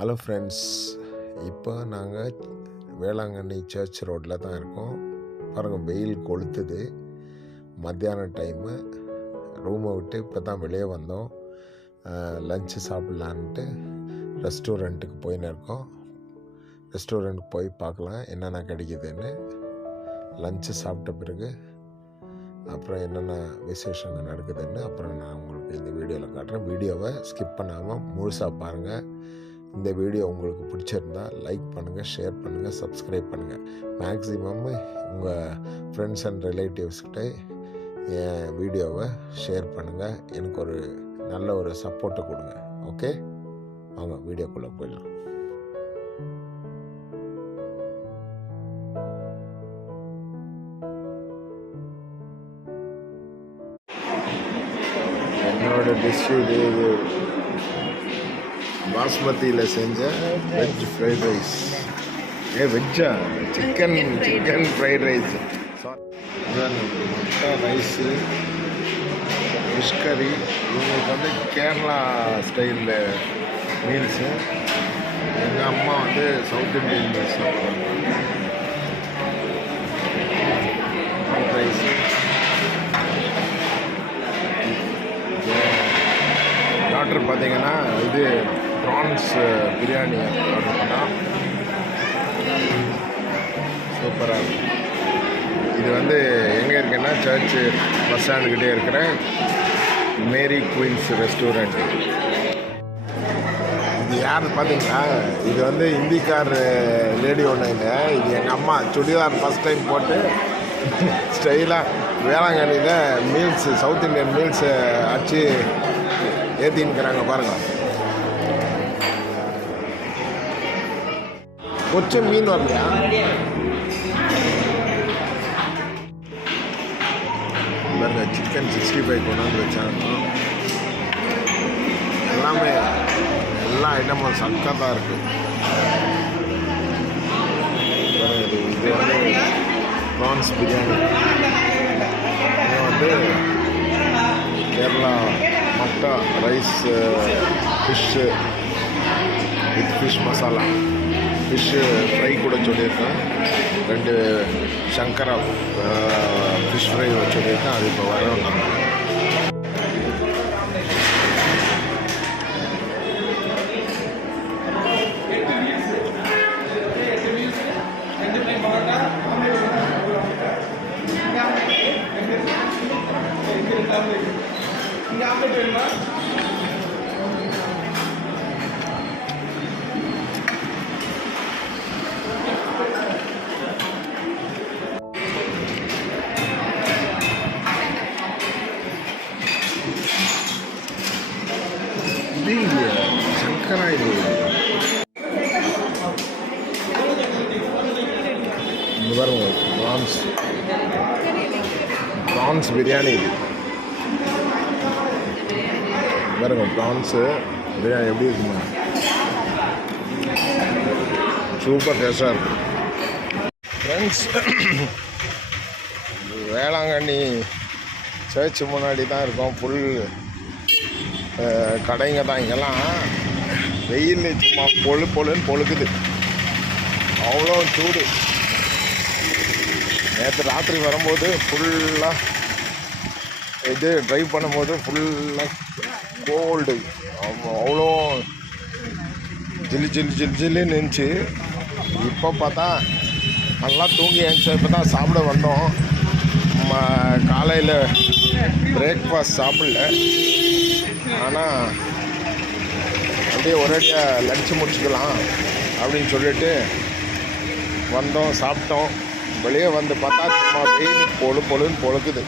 Hello friends, இப்போ நாங்கள் Velankanni search ரோட்டில் தான் இருக்கோம். பாருங்கள், வெயில் கொளுத்துது. மத்தியான டைமு. ரூமை விட்டு இப்போ தான் வெளியே வந்தோம். லஞ்சு சாப்பிட்லான்ட்டு ரெஸ்டாரண்ட்டுக்கு போயின்னு இருக்கோம். ரெஸ்டாரண்ட்டுக்கு போய் பார்க்கலாம் என்னென்ன கிடைக்குதுன்னு. லஞ்சு சாப்பிட்ட பிறகு அப்புறம் என்னென்ன விசேஷங்கள் நடக்குதுன்னு அப்புறம் நான் உங்களுக்கு இந்த வீடியோவில் காட்டுறேன். வீடியோவை ஸ்கிப் பண்ணாமல் முழுசாக பாருங்கள். இந்த வீடியோ உங்களுக்கு பிடிச்சிருந்தா லைக் பண்ணுங்கள், ஷேர் பண்ணுங்கள், சப்ஸ்கிரைப் பண்ணுங்கள். மேக்ஸிமம் உங்கள் ஃப்ரெண்ட்ஸ் அண்ட் ரிலேட்டிவ்ஸ்கிட்ட என் வீடியோவை ஷேர் பண்ணுங்கள். எனக்கு ஒரு நல்ல ஒரு சப்போர்ட்டை கொடுங்க. ஓகே, வாங்க வீடியோக்குள்ளே போயிடலாம். என்னோட டிஷ் இது பாஸ்மதியில் செஞ்ச வெஜ் ஃப்ரைட் ரைஸ். வெஜ்ஜா? Chicken fried rice. முட்டை ரைஸு, ஃபிஷ் கறி. இவங்களுக்கு வந்து கேரளா ஸ்டைலில் மீல்ஸு. எங்கள் அம்மா வந்து சவுத் இண்டியன் மீல்ஸ் சாப்பிடுவாங்க. Fried rice. டாக்டர் பார்த்தீங்கன்னா இது ப்ரான்ஸ் பிரியாணி ஆர்டர் பண்ணால் சூப்பராக இருக்கும். இது வந்து எங்கே இருக்குன்னா சர்ச்சு பஸ் ஸ்டாண்டுக்கிட்டே இருக்கிற மேரி குயின்ஸ் ரெஸ்டாரண்ட். இது யார் பார்த்தீங்களா? இது வந்து இந்திக்கார் லேடி ஒன்று இல்லை. இது எங்கள் அம்மா சுடிதார் ஃபஸ்ட் டைம் போட்டு ஸ்டைலாக வேளாங்கண்ணியில் மீல்ஸ், சவுத் இண்டியன் மீல்ஸை அடிச்சு ஏற்றின்னுக்கிறாங்க பாருங்கள். கொஞ்சம் மீன் வரலையா? பாருங்க, சிக்கன் 65 கொண்டாந்து வச்சாங்க. எல்லாமே எல்லா ஐட்டமும் சக்கத்தாக இருக்குது. இது வந்து ப்ரான்ஸ் பிரியாணி. இது வந்து Kerala matta rice, fish with fish masala, fish fry கூட சொல்லியிருக்கேன். 2 சங்கரா ஃபிஷ் ஃப்ரை சொல்லியிருக்கேன். அது இப்போ வரணும். சங்கரா இது பாருங்க, ப்ரான்ஸ் பிரியாணி. பாருங்க, ப்ரான்ஸு பிரியாணி எப்படி இருக்குமா? சூப்பர் டேஸ்டாக இருக்கும் ஃப்ரெண்ட்ஸ். வேளாங்கண்ணி சர்ச் முன்னாடி தான் இருக்கோம். ஃபுல் கடைங்க தான். இங்கெல்லாம் வெயில் சும்மா பொழுன்னு பொழுக்குது. அவ்வளோ சூடு. நேற்று ராத்திரி வரும்போது ஃபுல்லாக இது ட்ரைவ் பண்ணும்போது ஃபுல்லாக கோல்டு. அவ்வளோ ஜில்லுன்னு இருந்துச்சு. இப்போ பார்த்தா நல்லா தூங்கி எழுந்துச்சோம். இப்போ தான் சாப்பிட வந்தோம். காலையில் பிரேக்ஃபாஸ்ட் சாப்பிடல. ஆனால் அப்படியே ஒரேடியாக லஞ்சு முடிச்சுக்கலாம் அப்படின்னு சொல்லிட்டு வந்தோம், சாப்பிட்டோம். வெளியே வந்து பார்த்தா சும்மா வெயில் பொழுன்னு பொழுக்குது.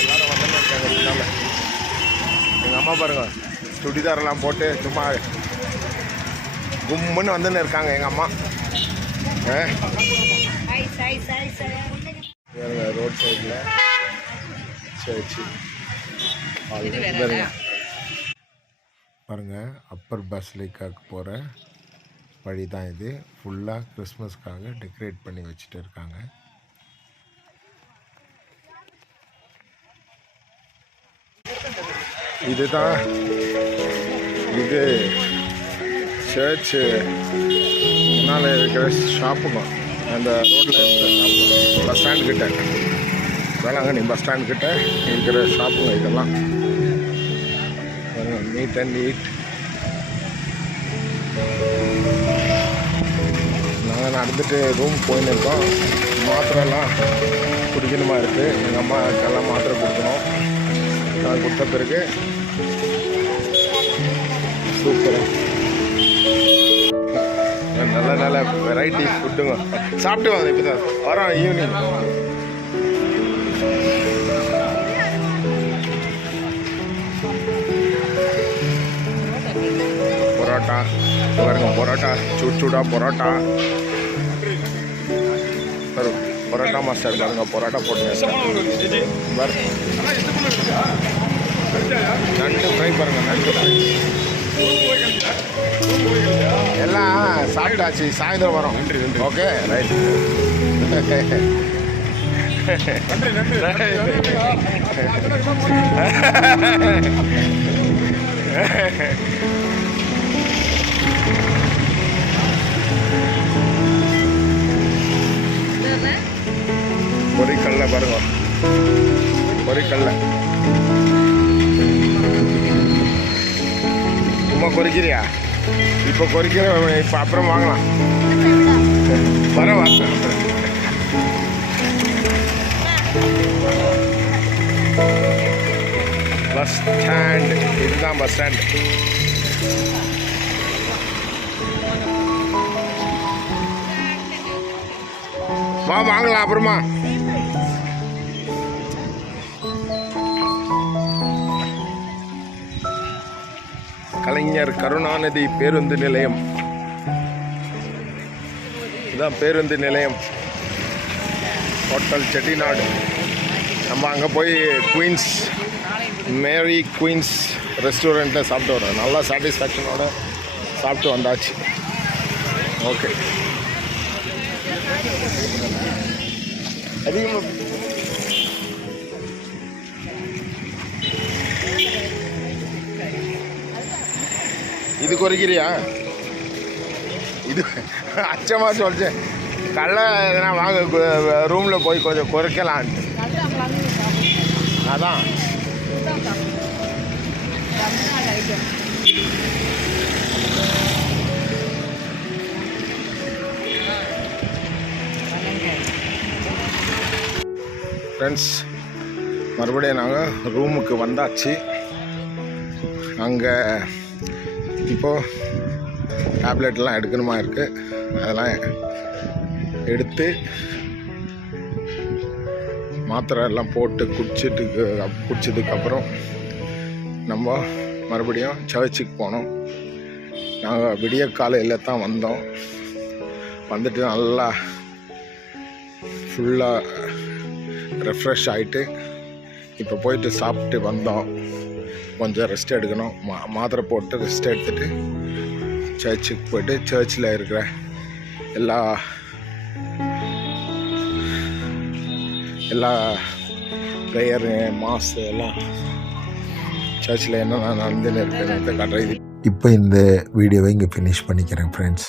எல்லாரும் வந்துன்னு இருக்காங்க பின்னால். எங்கள் அம்மா பாருங்கள், சுடிதாரெல்லாம் போட்டு சும்மா கும்முன்னு வந்துன்னு இருக்காங்க எங்கள் அம்மா. ரோட் சைடில் சர்ச்சு பாருங்கள். அப்பர் பாசிலிக்காவுக்கு போகிற வழி தான் இது. ஃபுல்லாக கிறிஸ்மஸ்க்காக டெக்கரேட் பண்ணி வச்சுட்டு இருக்காங்க. இதுதான் இது சர்ச்சு முன்னால் இருக்கிற ஷாப்புங்க, அந்த ரோட்டில் இருக்கிற ஷாப்பு, பஸ் ஸ்டாண்ட் கிட்ட, வேளாங்கண்ணி பஸ் ஸ்டாண்ட் கிட்ட இருக்கிற ஷாப்புங்க இதெல்லாம். Neat and neat. நாங்கள் நடந்துட்டு ரூம் போயின்னு இருக்கோம். மாத்திரைலாம் குடிக்கணுமா இருக்குது. எங்கள் அம்மாக்கெல்லாம் மாத்திரை கொடுக்கணும். நான் கொடுத்த பிறகு சூப்பராக நல்ல நல்ல வெரைட்டி ஃபுட்டுங்க சாப்பிட்டு வாங்க. இப்போ தான் வரோம் ஈவினிங். பரோட்டா பாருங்க, பரோட்டா சூடா பரோட்டா. பரோட்டா மாஸ்டர் பாருங்க, பரோட்டா போட்டு நண்டு ஃப்ரை பாருங்க, நண்டு ஃப்ரை எல்லாம் சாப்பிட்டாச்சு. சாயந்தரம் வரோம். Okay right. பொரிக்கல்ல பாருங்க, பொரிக்கல்ல சும்மா கொறிக்கிறியா? இப்போ கொறிக்கிற, இப்போ அப்புறம் வாங்கலாம். வர பஸ் ஸ்டாண்ட், இதுதான் பஸ் ஸ்டாண்ட். வா வாங்கலாம் அப்புறமா. கலைஞர் கருணாநிதி பேருந்து நிலையம், இதுதான் பேருந்து நிலையம். ஹோட்டல் செட்டிநாடு. நம்ம அங்கே போய் குயின்ஸ் மேரி குயின்ஸ் ரெஸ்டாரண்ட்டில் சாப்பிட்டு வரோம். நல்லா சாட்டிஸ்ஃபேக்ஷனோட சாப்பிட்டு வந்தாச்சு. ஓகே. அதிகமாக இது குறைக்கிறியா? இது அச்சமாக சொல்லிச்சேன். கடலை எதனா வாங்க, ரூமில் போய் கொஞ்சம் குறைக்கலான்ட்டு. அதான் ஃப்ரெண்ட்ஸ், மறுபடியும் நாங்கள் ரூமுக்கு வந்தாச்சு. அங்கே இப்போது டேப்லெட்லாம் எடுக்கணுமா இருக்குது. அதெல்லாம் எடுத்து மாத்திரை எல்லாம் போட்டு குடிச்சதுக்கப்புறம் நம்ம மறுபடியும் சர்ச்சுக்கு போனோம். நாங்கள் விடிய காலையில் தான் வந்தோம். வந்துட்டு நல்லா ஃபுல்லாக ரெஃப்ரெஷ் ஆகிட்டு இப்போ போயிட்டு சாப்பிட்டு வந்தோம். கொஞ்சம் ரெஸ்ட் எடுக்கணும். மாத்திரை போட்டு ரெஸ்ட் எடுத்துகிட்டு சர்ச்சுக்கு போய்ட்டு சர்ச்சில் இருக்கிற எல்லா ப்ரேயரு மாஸ் எல்லாம் சர்ச்சில் என்னென்ன நடந்துன்னு இருக்குன்னு காட்டுறது. இப்போ இந்த வீடியோவை இங்கே ஃபினிஷ் பண்ணிக்கிறேன் ஃப்ரெண்ட்ஸ்.